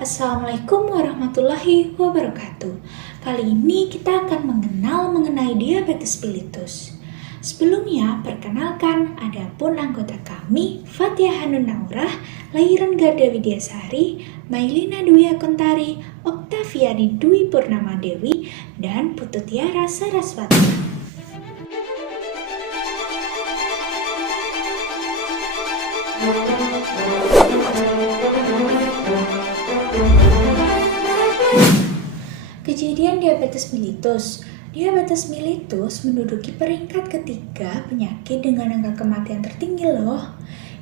Assalamualaikum warahmatullahi wabarakatuh. Kali ini kita akan mengenal mengenai diabetes mellitus. Sebelumnya, perkenalkan, adapun anggota kami, Fathia Hanun Naurah, Lahiran Garda Widyasari, Mailina Dwi Akontari, Oktaviani Dwi Purnama Dewi, dan Putu Tiara Saraswati. Kejadian diabetes mellitus. Diabetes mellitus menduduki peringkat ketiga penyakit dengan angka kematian tertinggi loh.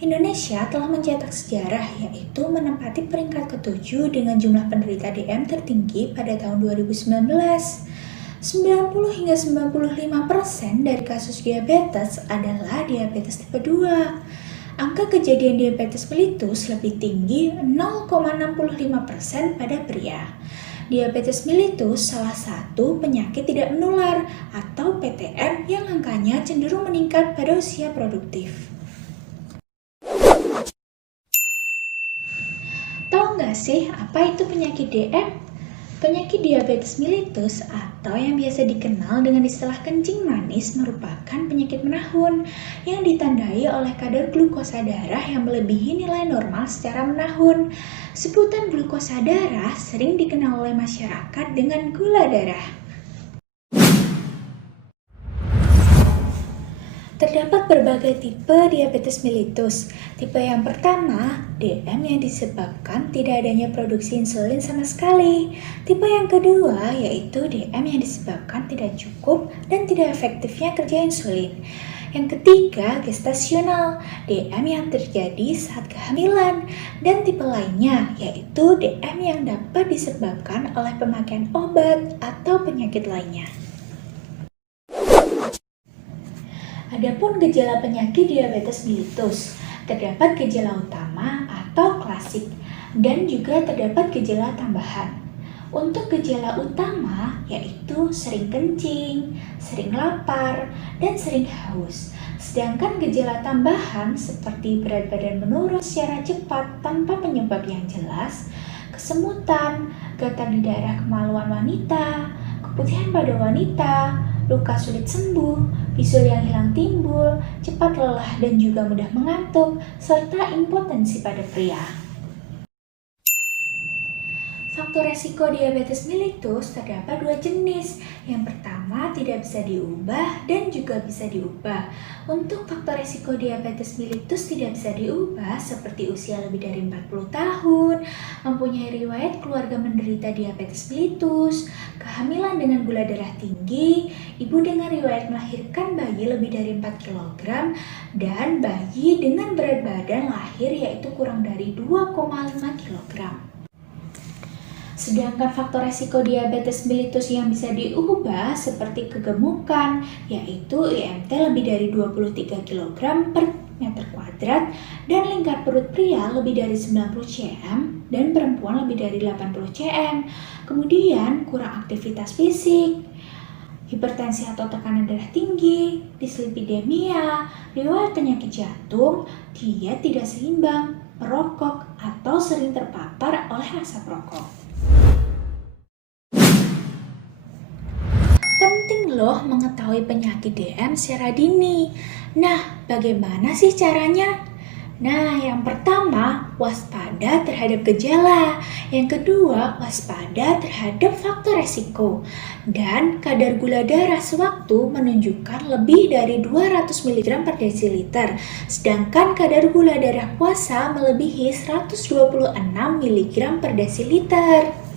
Indonesia telah mencetak sejarah yaitu menempati peringkat ketujuh dengan jumlah penderita DM tertinggi pada tahun 2019. 90 hingga 95% dari kasus diabetes adalah diabetes tipe 2. Angka kejadian diabetes mellitus lebih tinggi 0,65% pada pria. Diabetes mellitus salah satu penyakit tidak menular atau PTM yang angkanya cenderung meningkat pada usia produktif. Tahu nggak sih apa itu penyakit DM? Penyakit diabetes mellitus atau yang biasa dikenal dengan istilah kencing manis merupakan penyakit menahun yang ditandai oleh kadar glukosa darah yang melebihi nilai normal secara menahun. Sebutan glukosa darah sering dikenal oleh masyarakat dengan gula darah. Terdapat berbagai tipe diabetes mellitus. Tipe yang pertama, DM yang disebabkan tidak adanya produksi insulin sama sekali. Tipe yang kedua, yaitu DM yang disebabkan tidak cukup dan tidak efektifnya kerja insulin. Yang ketiga, gestasional, DM yang terjadi saat kehamilan. Dan tipe lainnya, yaitu DM yang dapat disebabkan oleh pemakaian obat atau penyakit lainnya. Adapun gejala penyakit diabetes mellitus, terdapat gejala utama atau klasik dan juga terdapat gejala tambahan. Untuk gejala utama yaitu sering kencing, sering lapar, dan sering haus. Sedangkan gejala tambahan seperti berat badan menurun secara cepat tanpa penyebab yang jelas, kesemutan, gatal di daerah kemaluan wanita, keputihan pada wanita, luka sulit sembuh, bisul yang hilang timbul, cepat lelah dan juga mudah mengantuk, serta impotensi pada pria. Faktor resiko diabetes mellitus terdapat dua jenis. Yang pertama tidak bisa diubah dan juga bisa diubah. Untuk faktor resiko diabetes mellitus tidak bisa diubah seperti usia lebih dari 40 tahun, mempunyai riwayat keluarga menderita diabetes mellitus, kehamilan dengan gula darah tinggi, ibu dengan riwayat melahirkan bayi lebih dari 4 kg, dan bayi dengan berat badan lahir yaitu kurang dari 2,5 kg. Sedangkan faktor resiko diabetes mellitus yang bisa diubah seperti kegemukan, yaitu IMT lebih dari 23 kg per meter kuadrat, dan lingkar perut pria lebih dari 90 cm dan perempuan lebih dari 80 cm. Kemudian kurang aktivitas fisik, hipertensi atau tekanan darah tinggi, dislipidemia, riwayat penyakit jantung, diet tidak seimbang, merokok, atau sering terpapar oleh asap rokok. Penting loh mengetahui penyakit DM secara dini. Nah, bagaimana sih caranya? Nah, yang pertama, waspada terhadap gejala. Yang kedua, waspada terhadap faktor resiko. Dan kadar gula darah sewaktu menunjukkan lebih dari 200 mg per desiliter. Sedangkan kadar gula darah puasa melebihi 126 mg per desiliter.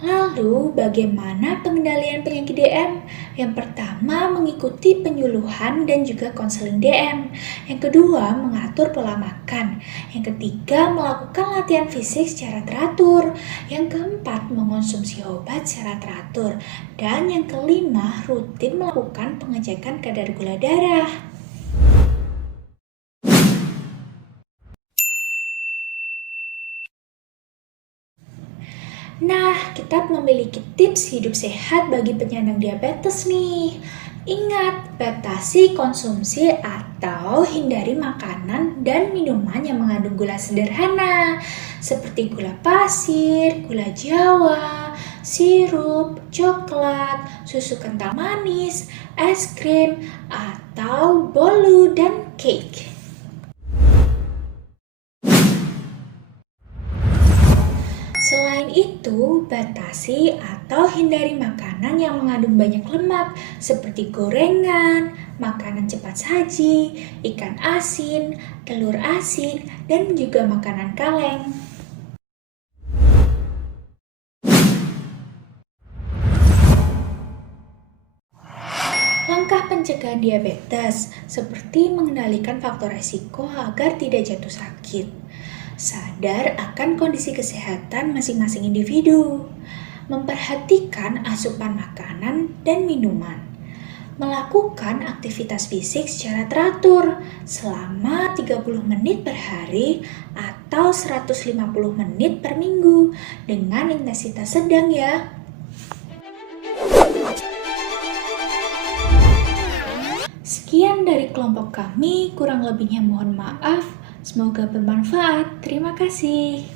Lalu, bagaimana pengendalian penyakit DM? Yang pertama, mengikuti penyuluhan dan juga konseling DM. Yang kedua, mengatur pola makan. Yang ketiga, melakukan latihan fisik secara teratur. Yang keempat, mengonsumsi obat secara teratur. Dan yang kelima, rutin melakukan pengecekan kadar gula darah. Nah, kita memiliki tips hidup sehat bagi penyandang diabetes nih. Ingat, batasi konsumsi atau hindari makanan dan minuman yang mengandung gula sederhana, seperti gula pasir, gula jawa, sirup, coklat, susu kental manis, es krim, atau bolu dan cake. Selain itu, batasi atau hindari makanan yang mengandung banyak lemak seperti gorengan, makanan cepat saji, ikan asin, telur asin, dan juga makanan kaleng. Langkah pencegahan diabetes seperti mengendalikan faktor resiko agar tidak jatuh sakit. Sadar akan kondisi kesehatan masing-masing individu. Memperhatikan asupan makanan dan minuman. Melakukan aktivitas fisik secara teratur selama 30 menit per hari atau 150 menit per minggu dengan intensitas sedang ya. Sekian dari kelompok kami, kurang lebihnya mohon maaf. Semoga bermanfaat. Terima kasih.